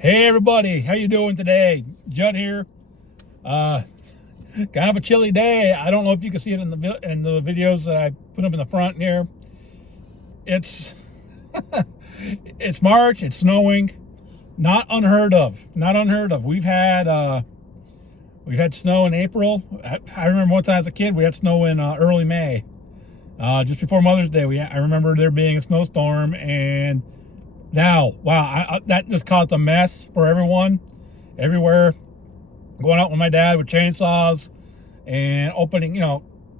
Hey everybody, how you doing today? Judd here. Kind of a chilly day. I don't know if you can see it in the videos that I put up in the front here. It's it's March. It's snowing. Not unheard of. Not unheard of. We've had snow in April. I remember one time as a kid we had snow in early May, just before Mother's Day. I remember there being a snowstorm, and now, wow, that just caused a mess for everyone, everywhere. Going out with my dad with chainsaws and opening,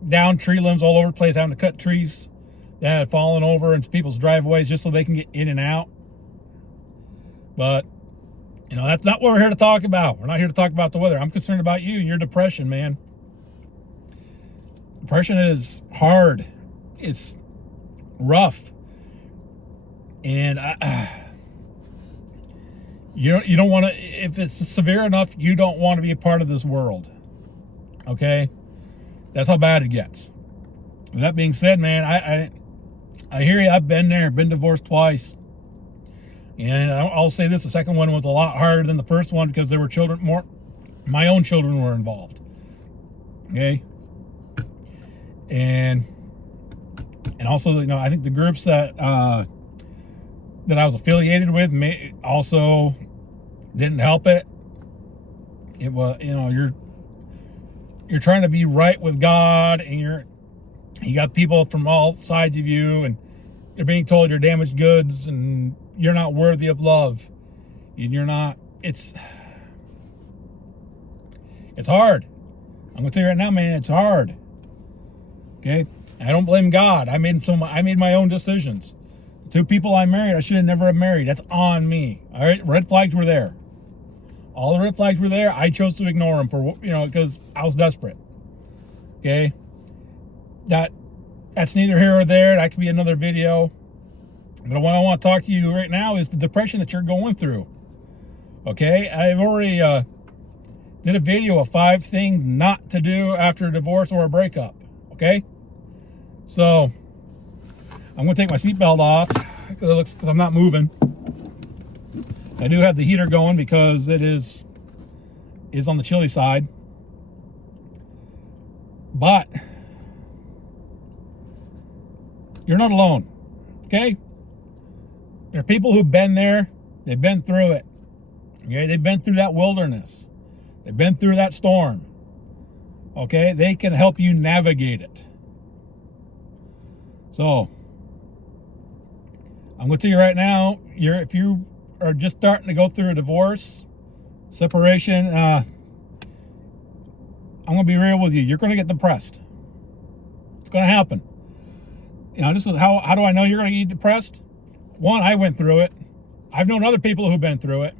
down tree limbs all over the place, having to cut trees that had fallen over into people's driveways just so they can get in and out. But, that's not what we're here to talk about. We're not here to talk about the weather. I'm concerned about you and your depression, man. Depression is hard. It's rough. And you don't want to, if it's severe enough, you don't want to be a part of this world. Okay? That's how bad it gets. With that being said, man, I hear you. I've been there, been divorced twice. And I'll say this, the second one was a lot harder than the first one because there were my own children were involved. Okay? And also, I think the groups that I was affiliated with also didn't help it. It was, you're trying to be right with God, and you got people from all sides of you, and you're being told you're damaged goods and you're not worthy of love, and you're not. It's hard. I'm gonna tell you right now, man, it's hard. Okay, I don't blame God. I made my own decisions. Two people I married, I should have never have married. That's on me. All right, red flags were there. All the red flags were there. I chose to ignore them because I was desperate. Okay, that's neither here or there. That could be another video. But what I want to talk to you right now is the depression that you're going through. Okay, I've already did a video of 5 things not to do after a divorce or a breakup. Okay, so I'm going to take my seatbelt off because I'm not moving. I do have the heater going because it is on the chilly side. But you're not alone, okay? There are people who've been there. They've been through it. Okay, they've been through that wilderness. They've been through that storm. Okay, they can help you navigate it. So I'm going to tell you right now, if you are just starting to go through a divorce, separation, I'm going to be real with you. You're going to get depressed. It's going to happen. This is how do I know you're going to get depressed? One, I went through it. I've known other people who've been through it.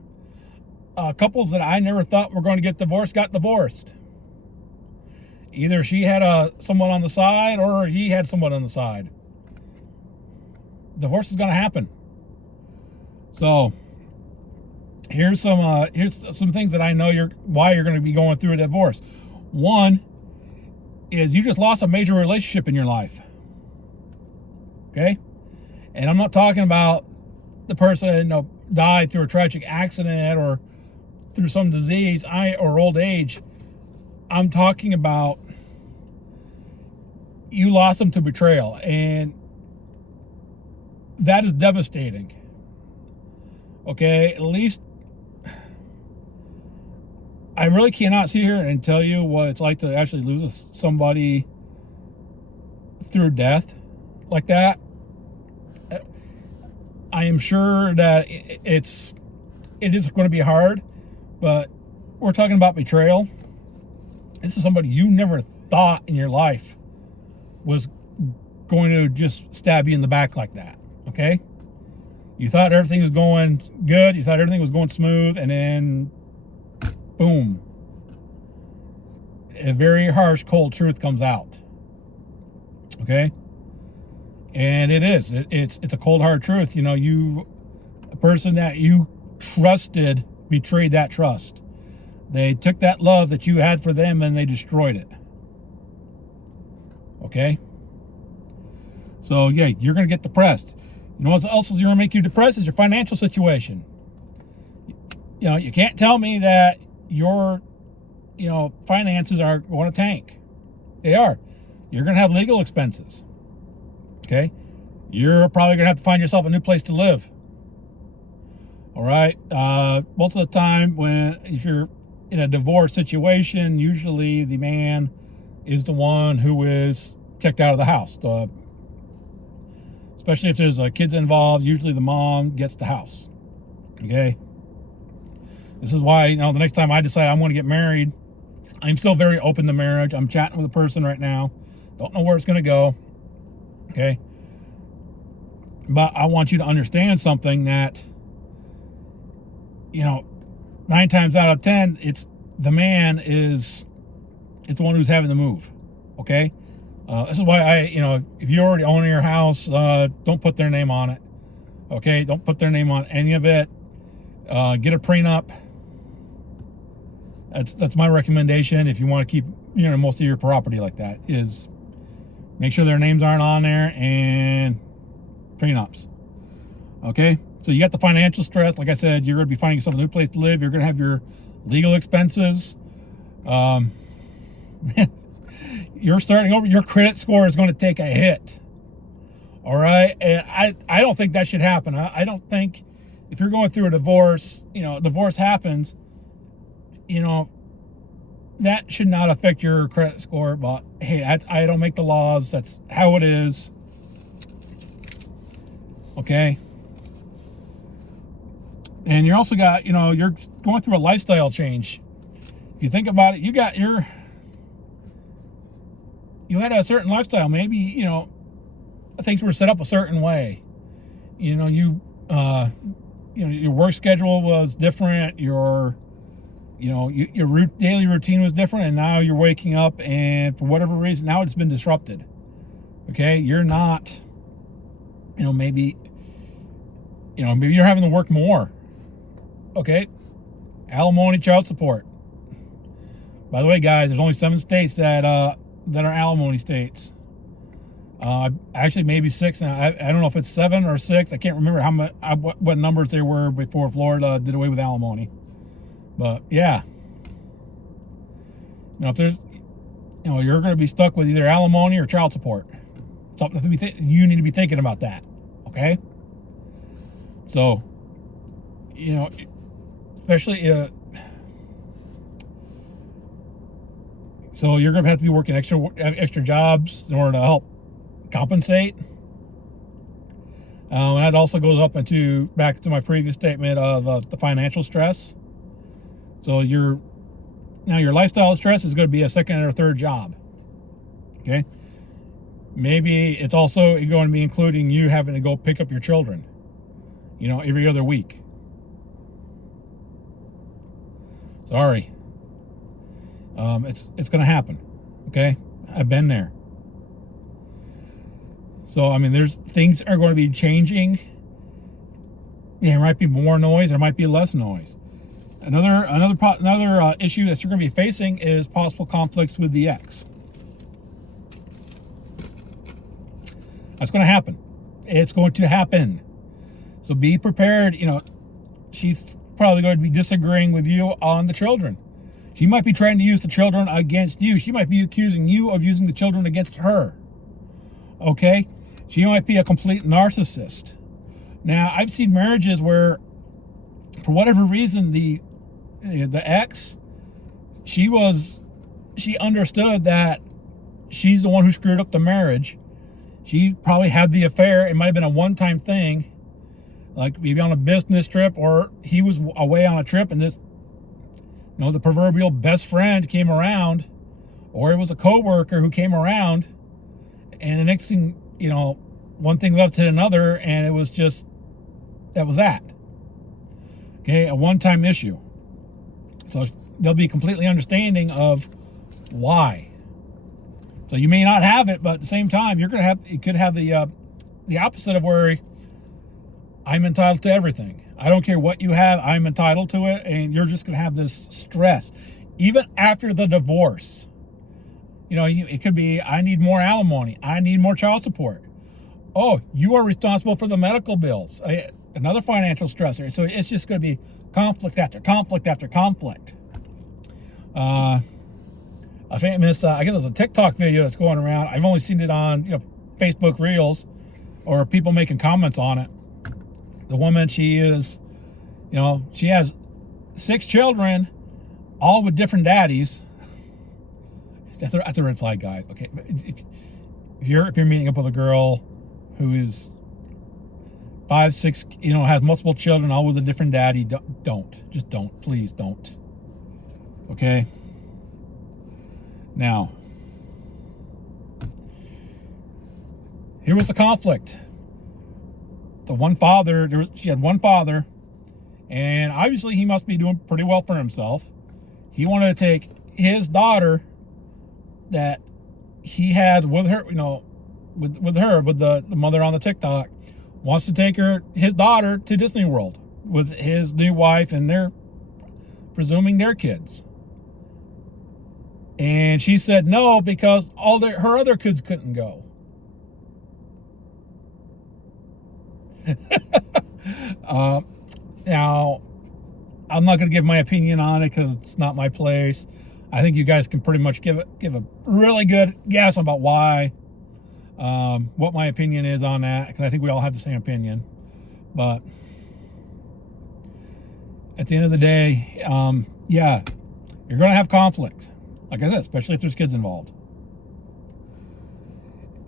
Couples that I never thought were going to get divorced got divorced. Either she had someone on the side or he had someone on the side. Divorce is going to happen. So here's some things that I know why you're going to be going through a divorce. One is you just lost a major relationship in your life. Okay? And I'm not talking about the person died through a tragic accident or through some disease or old age. I'm talking about you lost them to betrayal, and that is devastating. Okay, at least I really cannot sit here and tell you what it's like to actually lose somebody through death like that. I am sure that it is going to be hard, but we're talking about betrayal. This is somebody you never thought in your life was going to just stab you in the back like that. Okay? You thought everything was going good. You thought everything was going smooth. And then, boom. A very harsh, cold truth comes out. Okay? And it is. It's a cold, hard truth. A person that you trusted betrayed that trust. They took that love that you had for them and they destroyed it. Okay? So, yeah, you're going to get depressed. You know what else is going to make you depressed is your financial situation. You can't tell me that your, finances are going to tank. They are. You're going to have legal expenses. Okay? You're probably going to have to find yourself a new place to live. All right? Most of the time, if you're in a divorce situation, usually the man is the one who is kicked out of the house. Especially if there's kids involved, usually the mom gets the house. Okay? This is why, the next time I decide I'm going to get married, I'm still very open to marriage. I'm chatting with a person right now. Don't know where it's going to go. Okay? But I want you to understand something that, 9 times out of 10, it's the man it's the one who's having to move. Okay? This is why if you already own your house, don't put their name on it. Okay? Don't put their name on any of it. Get a prenup. That's my recommendation if you want to keep most of your property like that, is make sure their names aren't on there, and prenups. Okay, so you got the financial stress. Like I said, you're going to be finding yourself a new place to live. You're going to have your legal expenses. You're starting over. Your credit score is going to take a hit. All right, and I don't think that should happen. I don't think if you're going through a divorce, divorce happens. That should not affect your credit score. But hey, I don't make the laws. That's how it is. Okay. And you're also got, you're going through a lifestyle change. If you think about it, you had a certain lifestyle. Maybe, things were set up a certain way. Your work schedule was different. Your daily routine was different, and now you're waking up, and for whatever reason, now it's been disrupted. Okay, you're not, maybe you're having to work more. Okay, alimony, child support. By the way, guys, there's only 7 states that are alimony states. Actually, maybe 6 now. I don't know if it's 7 or 6. I can't remember what numbers there were before Florida did away with alimony. But yeah, if there's, you're going to be stuck with either alimony or child support. Something you need to be thinking about that. Okay. So, especially, so you're going to have to be working extra jobs in order to help compensate. And that also goes back to my previous statement of the financial stress. So your lifestyle stress is going to be a second or third job. Okay. Maybe it's also going to be including you having to go pick up your children, every other week. Sorry. It's going to happen. Okay. I've been there. So, there's things are going to be changing. There might be more noise. There might be less noise. Another issue that you're going to be facing is possible conflicts with the ex. That's going to happen. It's going to happen. So be prepared. She's probably going to be disagreeing with you on the children. She might be trying to use the children against you. She might be accusing you of using the children against her. Okay? She might be a complete narcissist. Now, I've seen marriages where, for whatever reason, the ex, she understood that she's the one who screwed up the marriage. She probably had the affair. It might have been a one-time thing, like maybe on a business trip, or he was away on a trip and this, the proverbial best friend came around, or it was a coworker who came around, and the next thing, one thing led to another, and it was just, that was that. Okay, a one-time issue. So they'll be completely understanding of why. So you may not have it, but at the same time, you could have the opposite of where I'm entitled to everything. I don't care what you have, I'm entitled to it, and you're just going to have this stress. Even after the divorce, it could be, I need more alimony, I need more child support. Oh, you are responsible for the medical bills. Another financial stressor. So it's just going to be conflict after conflict after conflict. A famous, I guess it was a TikTok video that's going around. I've only seen it on, Facebook Reels or people making comments on it. The woman, she is, she has 6 children, all with different daddies. That's a red flag, guys. Okay, if you're meeting up with a girl who is 5, 6, has multiple children, all with a different daddy, don't, please don't. Okay. Now, here was the conflict. She had one father, and obviously he must be doing pretty well for himself. He wanted to take his daughter that he had with her, with the mother on the TikTok, wants to take his daughter to Disney World with his new wife and presuming their kids. And she said no because her other kids couldn't go. Now, I'm not going to give my opinion on it because it's not my place. I think you guys can pretty much give a really good guess about why, what my opinion is on that, because I think we all have the same opinion. But at the end of the day, yeah, you're going to have conflict. Like I said, especially if there's kids involved.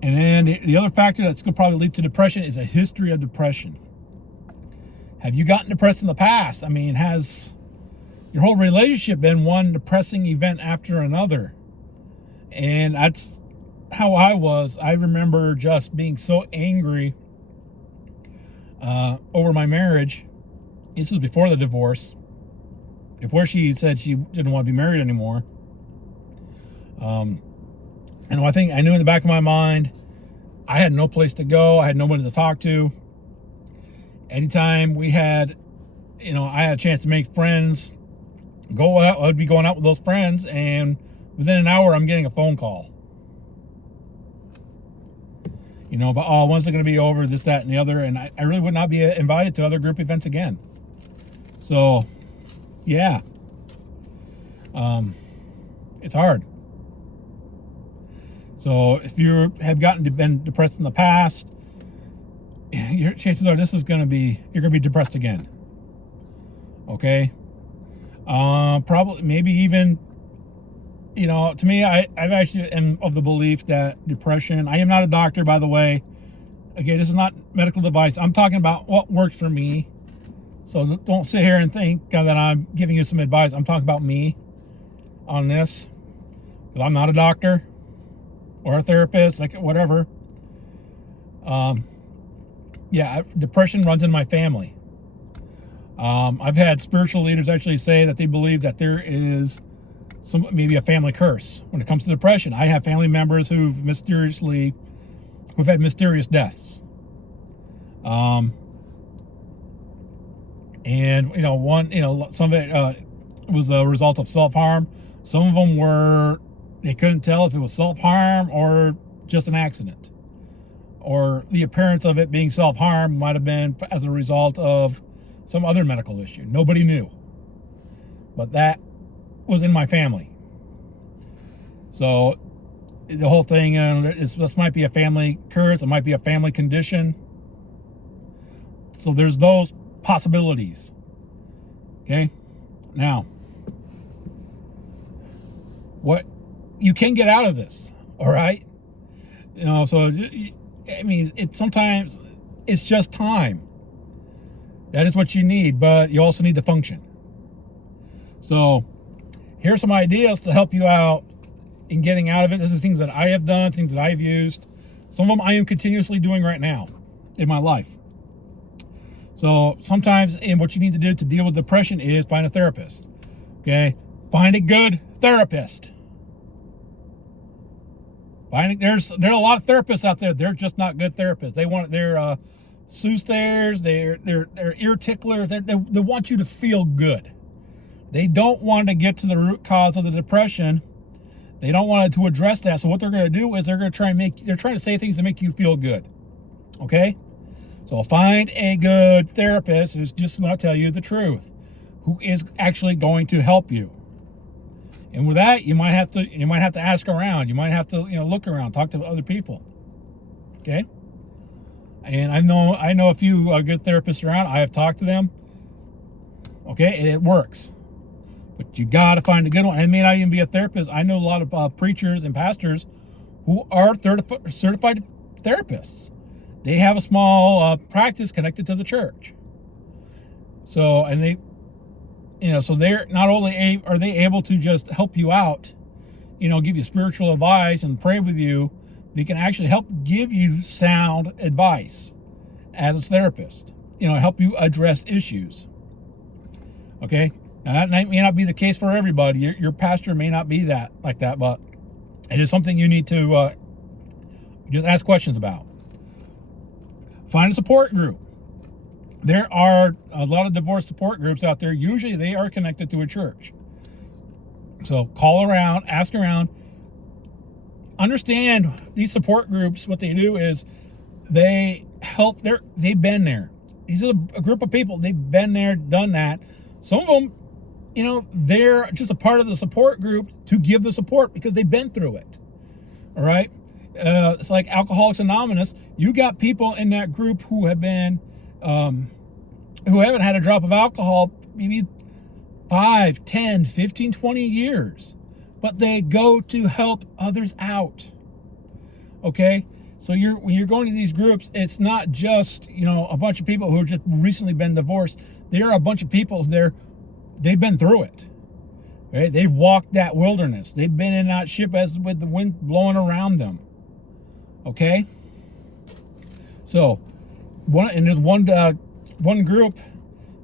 And then the other factor that's going to probably lead to depression is a history of depression. Have you gotten depressed in the past? I mean, has your whole relationship been one depressing event after another? And that's how I was. I remember just being so angry over my marriage. This was before the divorce. Before she said she didn't want to be married anymore. And I think I knew in the back of my mind, I had no place to go. I had nobody to talk to. Anytime we had, I had a chance to make friends, go out, I'd be going out with those friends, and within an hour, I'm getting a phone call. But when's it going to be over, this, that, and the other, and I really would not be invited to other group events again. So, yeah. It's hard. So if you have been depressed in the past, your chances are you're going to be depressed again. Okay. Probably, maybe even, to me, I've actually am of the belief that depression, I am not a doctor, by the way. Again, this is not medical advice. I'm talking about what works for me. So don't sit here and think that I'm giving you some advice. I'm talking about me on this, because I'm not a doctor or a therapist, like whatever. Yeah, depression runs in my family. I've had spiritual leaders actually say that they believe that there is maybe a family curse when it comes to depression. I have family members who've had mysterious deaths. And some of it was a result of self-harm. Some of them they couldn't tell if it was self-harm or just an accident, or the appearance of it being self-harm might have been as a result of some other medical issue. Nobody knew, but that was in my family. So the whole thing, this might be a family curse, it might be a family condition. So there's those possibilities. Okay, now what you can get out of this, all right? So I mean, sometimes it's just time. That is what you need, but you also need to function. So here's some ideas to help you out in getting out of it. This is things that I have done, things that I've used. Some of them I am continuously doing right now in my life. So sometimes, and what you need to do to deal with depression is find a therapist. Okay, find a good therapist. There's a lot of therapists out there. They're just not good therapists. They're soothsayers. They're ear ticklers. They want you to feel good. They don't want to get to the root cause of the depression. They don't want to address that. So what they're going to do is they're trying to say things to make you feel good. Okay? So find a good therapist who's just going to tell you the truth. who is actually going to help you. And with that, you might have to ask around. You might have to, look around, talk to other people. Okay? And I know a few good therapists around. I have talked to them. Okay, and it works. But you got to find a good one. And it may not even be a therapist. I know a lot of preachers and pastors who are certified therapists. They have a small practice connected to the church. So, and so they're not only are they able to just help you out, give you spiritual advice and pray with you, they can actually help give you sound advice as a therapist, help you address issues. Okay? Now that may not be the case for everybody. Your pastor may not be like that, but it is something you need to just ask questions about. Find a support group. There are a lot of divorce support groups out there. Usually they are connected to a church. So call around, ask around. Understand these support groups, what they do is they help, they've been there. These are a group of people, they've been there, done that. Some of them, they're just a part of the support group to give the support because they've been through it. All right? It's like Alcoholics Anonymous. You got people in that group who have been, who haven't had a drop of alcohol maybe 5, 10, 15, 20 years. But they go to help others out. Okay? So when you're going to these groups, it's not just, a bunch of people who have just recently been divorced. There are a bunch of people there, they've been through it. Right? They've walked that wilderness. They've been in that ship as with the wind blowing around them. Okay? So, there's one group,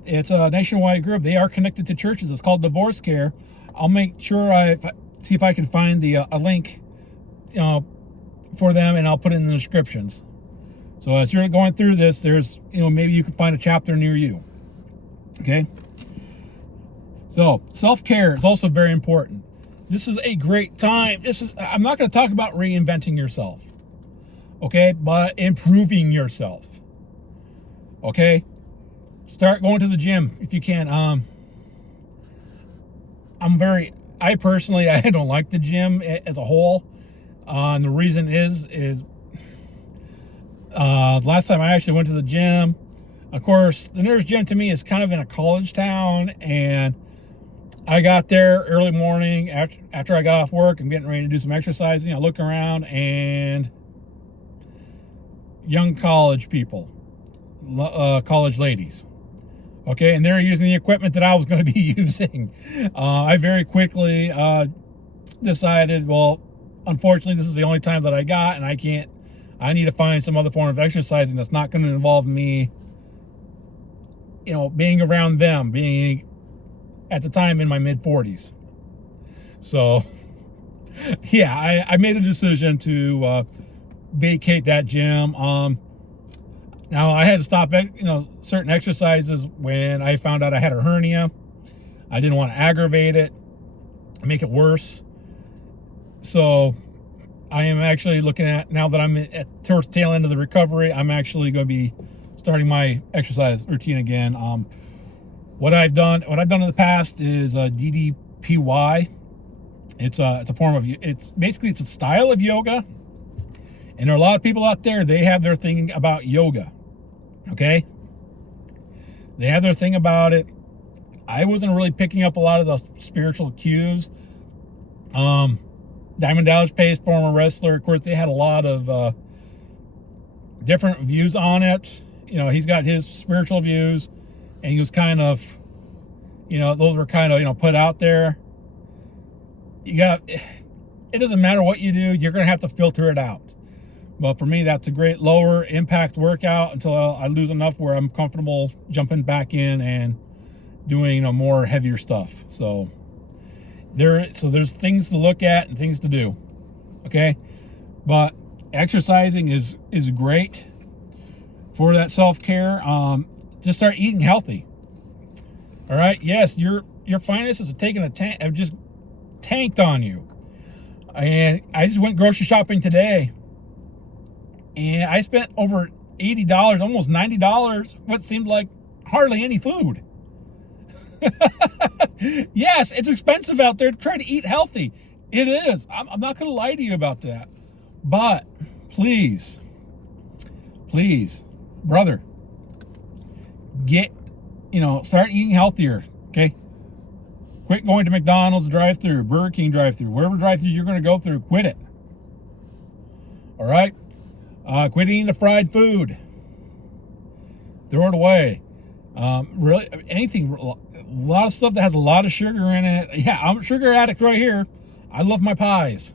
it's a nationwide group. They are connected to churches. It's called Divorce Care. I'll make sure see if I can find a link, for them, and I'll put it in the descriptions. So as you're going through this, there's, maybe you can find a chapter near you. Okay? So self-care is also very important. This is a great time. I'm not going to talk about reinventing yourself. Okay? But improving yourself. Okay? Start going to the gym if you can. I personally, I don't like the gym as a whole. And the reason is last time I actually went to the gym, of course, the nearest gym to me is kind of in a college town, and I got there early morning after I got off work. I'm getting ready to do some exercising. I look around, and young college people, college ladies. Okay, and they're using the equipment that I was going to be using. I very quickly decided, well, unfortunately, this is the only time that I got, and I need to find some other form of exercising that's not going to involve me, being around them, being at the time in my mid-40s. So, yeah, I made the decision to vacate that gym. Now, I had to stop at, certain exercises when I found out I had a hernia. I didn't want to aggravate it, make it worse. So I am actually looking at, now that I'm towards the tail end of the recovery, I'm actually going to be starting my exercise routine again. What I've done in the past is DDPY. It's a form of, it's a style of yoga. And there are a lot of people out there, they have their thing about yoga. Okay? They have their thing about it. I wasn't really picking up a lot of the spiritual cues. Diamond Dallas Page, former wrestler, of course, they had a lot of different views on it. He's got his spiritual views, and he was kind of, those were kind of, put out there. It doesn't matter what you do, you're going to have to filter it out. But for me, that's a great lower impact workout until I lose enough where I'm comfortable jumping back in and doing, more heavier stuff. So there's things to look at and things to do. Okay? But exercising is great for that self-care. Just start eating healthy. All right? Yes, your finances have just tanked on you. And I just went grocery shopping today, and I spent over $80, almost $90, what seemed like hardly any food. Yes, it's expensive out there to try to eat healthy. It is. I'm not going to lie to you about that. But please, please, brother, start eating healthier, okay? Quit going to McDonald's drive-thru, Burger King drive-thru, wherever drive-thru you're going to go through, quit it. All right? Quit eating the fried food. Throw it away. Really, anything, a lot of stuff that has a lot of sugar in it. Yeah, I'm a sugar addict right here. I love my pies.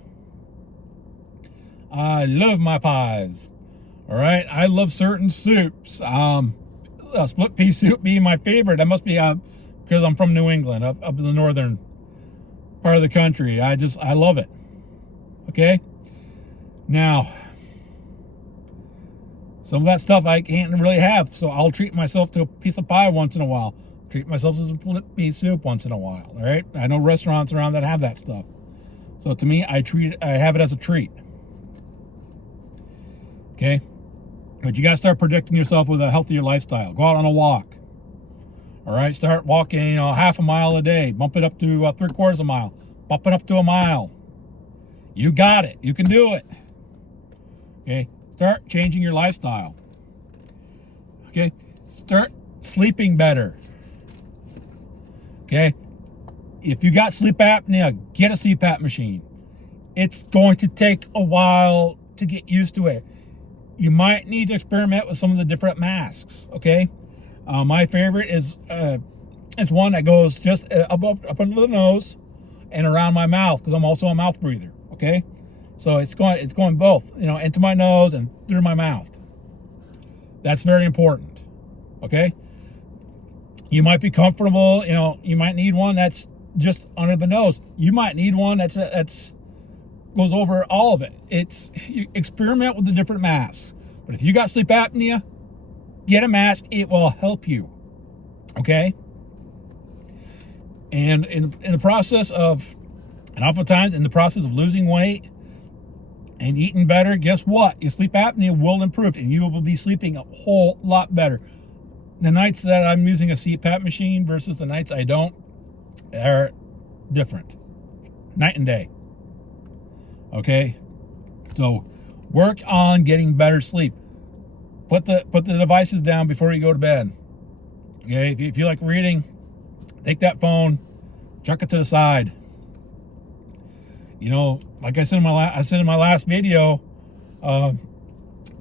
I love my pies. All right? I love certain soups. Split pea soup being my favorite. That must be because I'm from New England, up in the northern part of the country. I love it. Okay? Now, some of that stuff I can't really have, so I'll treat myself to a piece of pie once in a while. Treat myself to some split pea soup once in a while. All right? I know restaurants around that have that stuff. So to me, I have it as a treat. Okay? But you got to start protecting yourself with a healthier lifestyle. Go out on a walk. All right? Start walking, half a mile a day. Bump it up to 3/4 a mile. Bump it up to a mile. You got it. You can do it. Okay? Start changing your lifestyle. Okay? Start sleeping better. Okay? If you got sleep apnea, get a CPAP machine. It's going to take a while to get used to it. You might need to experiment with some of the different masks, okay? My favorite is one that goes just up under the nose and around my mouth, because I'm also a mouth breather, okay? So it's going both, into my nose and through my mouth. That's very important, okay? You might be comfortable, you might need one that's just under the nose. You might need one that's goes over all of it. You experiment with the different masks. But if you got sleep apnea, get a mask. It will help you. Okay? And in the process of, and oftentimes in the process of losing weight and eating better, guess what? Your sleep apnea will improve and you will be sleeping a whole lot better. The nights that I'm using a CPAP machine versus the nights I don't are different. Night and day. Okay? So work on getting better sleep. Put the devices down before you go to bed. Okay? If you feel like reading, take that phone, chuck it to the side. Like I said in my last video,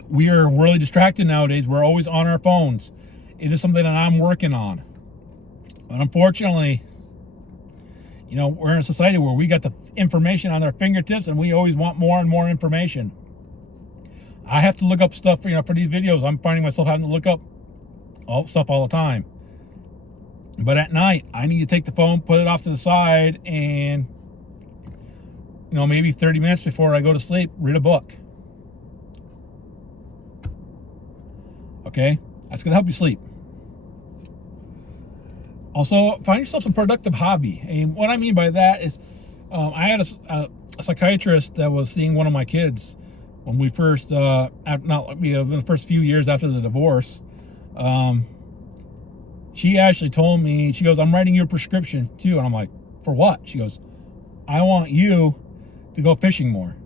we are really distracted nowadays. We're always on our phones. It is something that I'm working on. But unfortunately, we're in a society where we got the information on our fingertips and we always want more and more information. I have to look up stuff, for these videos. I'm finding myself having to look up all stuff all the time. But at night, I need to take the phone, put it off to the side, and, maybe 30 minutes before I go to sleep, read a book. Okay? That's going to help you sleep. Also, find yourself some productive hobby. And what I mean by that is, I had a psychiatrist that was seeing one of my kids when we first, in the first few years after the divorce. She actually told me, she goes, "I'm writing you a prescription too." And I'm like, "For what?" She goes, "I want you to go fishing more."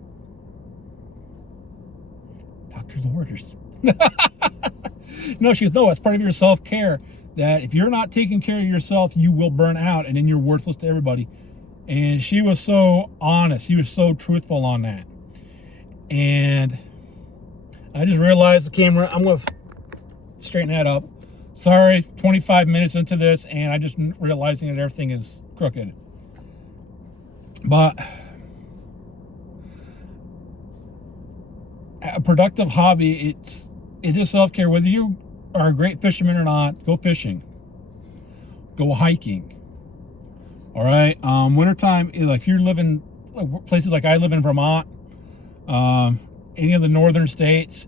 Doctor's orders. No, she goes, "No, it's part of your self-care. That if you're not taking care of yourself, you will burn out and then you're worthless to everybody." And she was so honest. She was so truthful on that. And I just realized the camera, I'm going to straighten that up. Sorry, 25 minutes into this and I just realizing that everything is crooked. But a productive hobby, it is self-care. Whether you are a great fisherman or not, go fishing, go hiking. All right, wintertime, if you're living places like I live in Vermont, any of the northern states,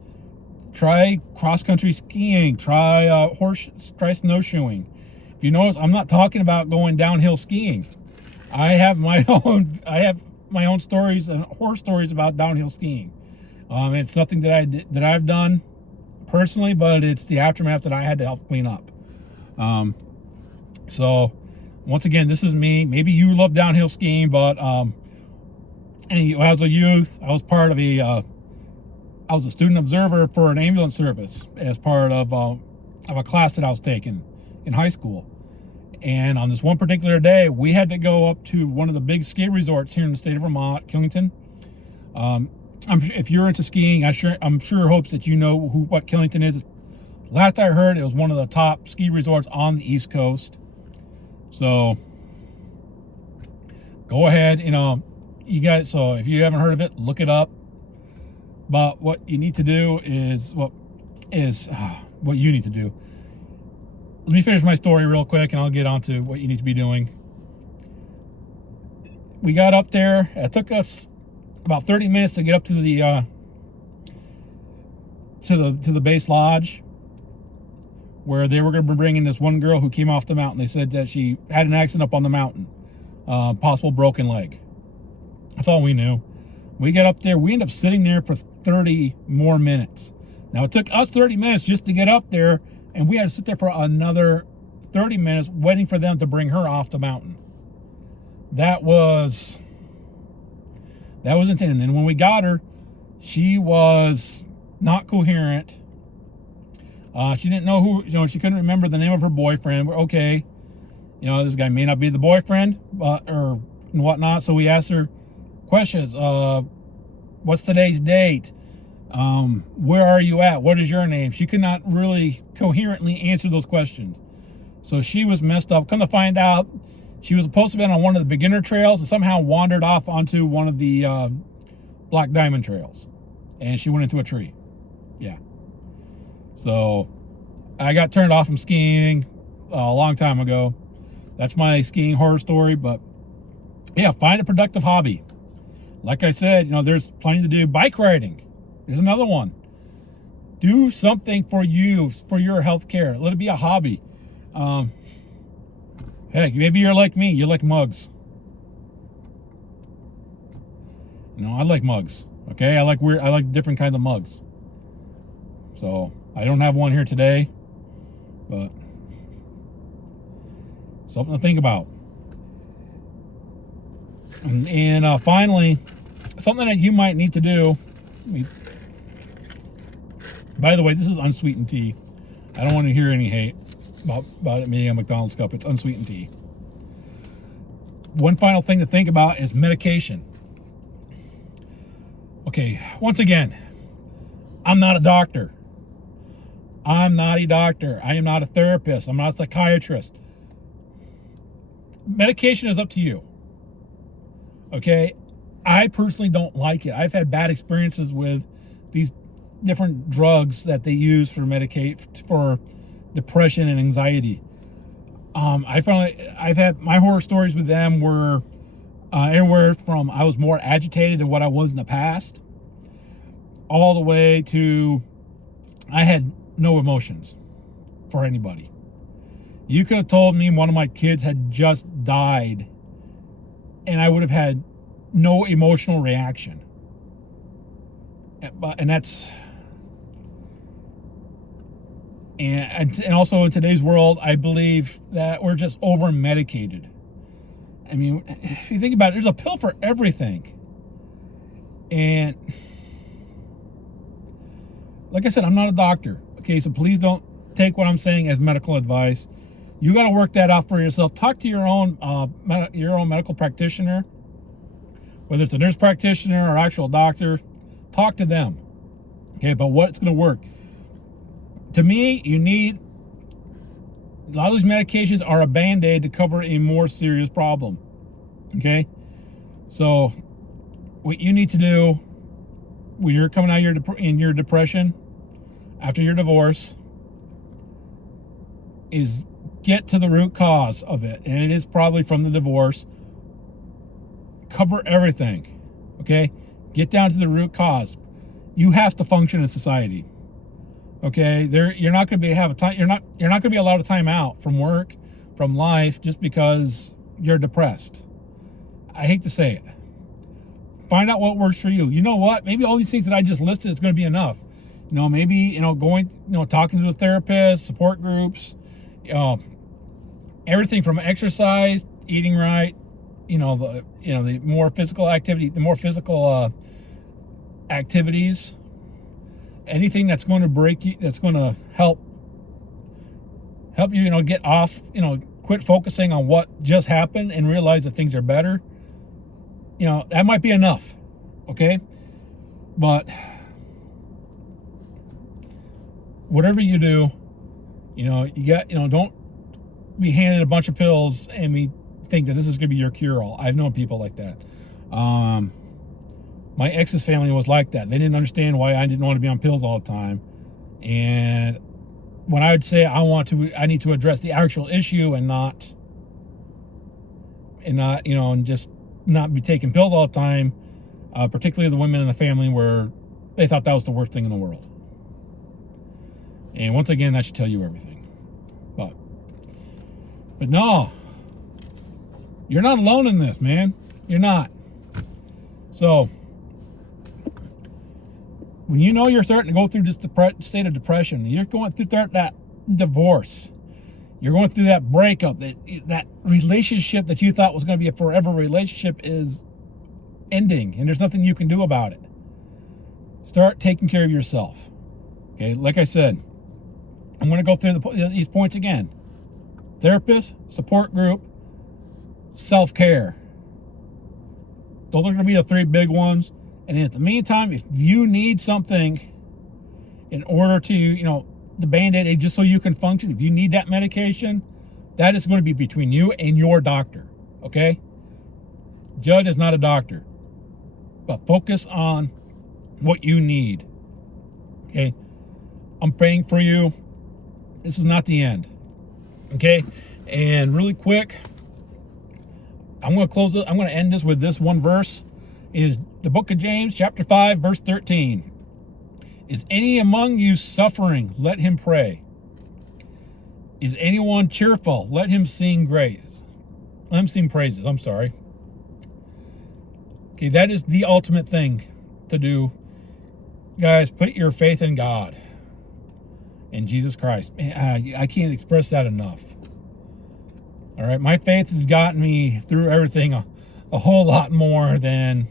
try cross-country skiing, try snowshoeing. If you notice, I'm not talking about going downhill skiing. I have my own stories and horror stories about downhill skiing. It's nothing that I've done personally, but it's the aftermath that I had to help clean up. So Once again, this is me. Maybe you love downhill skiing, but when I was a youth, I was part of I was a student observer for an ambulance service as part of a class that I was taking in high school. And on this one particular day, we had to go up to one of the big ski resorts here in the state of Vermont, Killington. If you're into skiing, I'm sure hopes that you know what Killington is. Last I heard, it was one of the top ski resorts on the East Coast. So go ahead, you guys. So if you haven't heard of it, look it up. But what you need to do is what you need to do. Let me finish my story real quick, and I'll get on to what you need to be doing. We got up there. It took us about 30 minutes to get up to the base lodge, where they were going to be bringing this one girl who came off the mountain. They said that she had an accident up on the mountain, possible broken leg. That's all we knew. We got up there. We ended up sitting there for 30 more minutes. Now, it took us 30 minutes just to get up there, and we had to sit there for another 30 minutes waiting for them to bring her off the mountain. That was intense. And when we got her, she was not coherent. She didn't know who, she couldn't remember the name of her boyfriend. Okay, this guy may not be the boyfriend, or whatnot. So we asked her questions. What's today's date? Where are you at? What is your name? She could not really coherently answer those questions. So she was messed up. Come to find out, she was supposed to be on one of the beginner trails and somehow wandered off onto one of the Black Diamond trails. And she went into a tree. Yeah. So I got turned off from skiing a long time ago. That's my skiing horror story. But yeah, find a productive hobby. Like I said, there's plenty to do. Bike riding. There's another one. Do something for you, for your health care. Let it be a hobby. Heck, maybe you're like me. You like mugs. I like mugs. Okay, I like different kinds of mugs. So I don't have one here today, but something to think about. And finally, something that you might need to do. By the way, this is unsweetened tea. I don't want to hear any hate about it being a McDonald's cup. It's unsweetened tea. One final thing to think about is medication. Okay, once again, I'm not a doctor. I am not a therapist. I'm not a psychiatrist. Medication is up to you. Okay? I personally don't like it. I've had bad experiences with these different drugs that they use for depression and anxiety. I've had my horror stories with them were anywhere from I was more agitated than what I was in the past, all the way to I had no emotions for anybody. You could have told me one of my kids had just died, and I would have had no emotional reaction. And that's and also in today's world, I believe that we're just over medicated. I mean, if you think about it, there's a pill for everything. And like I said, I'm not a doctor. Okay, so please don't take what I'm saying as medical advice. You got to work that out for yourself. Talk to your own medical practitioner, whether it's a nurse practitioner or actual doctor. Talk to them. Okay, about what's going to work. To me, you need a lot of these medications are a band-aid to cover a more serious problem. Okay, so what you need to do when you're coming out in your depression after your divorce is get to the root cause of it, and it is probably from the divorce. Cover everything. Okay, get down to the root cause. You have to function in society. Okay, you're not going to have a time. You're not going to be allowed a time out from work, from life, just because you're depressed. I hate to say it. Find out what works for you. You know what? Maybe all these things that I just listed is going to be enough. Maybe going, talking to a therapist, support groups, everything from exercise, eating right, the more physical activity, activities, anything that's going to break you, that's going to help you, get off, quit focusing on what just happened and realize that things are better. That might be enough. Okay. But whatever you do, don't be handed a bunch of pills and we think that this is going to be your cure-all. I've known people like that. My ex's family was like that. They didn't understand why I didn't want to be on pills all the time. And when I would say I need to address the actual issue and just not be taking pills all the time, particularly the women in the family, where they thought that was the worst thing in the world. And once again, that should tell you everything. But no, you're not alone in this, man. You're not. So, when you're starting to go through this state of depression, you're going through that divorce, you're going through that breakup, that relationship that you thought was going to be a forever relationship is ending, and there's nothing you can do about it. Start taking care of yourself. Okay, like I said, I'm going to go through these points again. Therapist, support group, self-care. Those are going to be the three big ones. And in the meantime, if you need something in order to, the Band-Aid just so you can function, if you need that medication, that is going to be between you and your doctor. Okay? Judd is not a doctor. But focus on what you need. Okay? I'm praying for you. This is not the end. Okay? And really quick, I'm going to close it. I'm going to end this with this one verse. It is the book of James, chapter 5, verse 13. Is any among you suffering? Let him pray. Is anyone cheerful? Let him sing praise. Let him sing praises. I'm sorry. Okay, that is the ultimate thing to do. Guys, put your faith in God. In Jesus Christ. I can't express that enough. All right, my faith has gotten me through everything a whole lot more than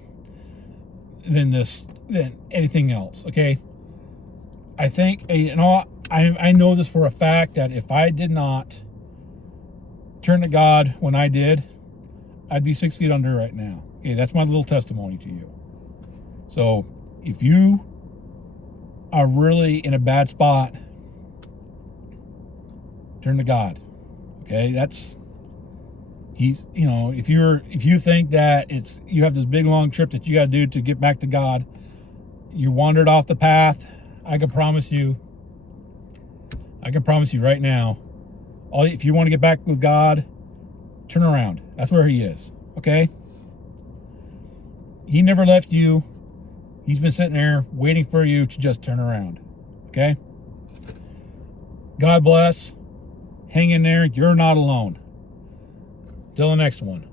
anything else. Okay, I think I know this for a fact that if I did not turn to God when I did, I'd be 6 feet under right now. Okay, that's my little testimony to you. So if you are really in a bad spot, turn to God. Okay, if you think that you have this big long trip that you got to do to get back to God, you wandered off the path, I can promise you right now, if you want to get back with God, turn around. That's where he is. Okay? He never left you. He's been sitting there waiting for you to just turn around. Okay? God bless. Hang in there. You're not alone. Till the next one.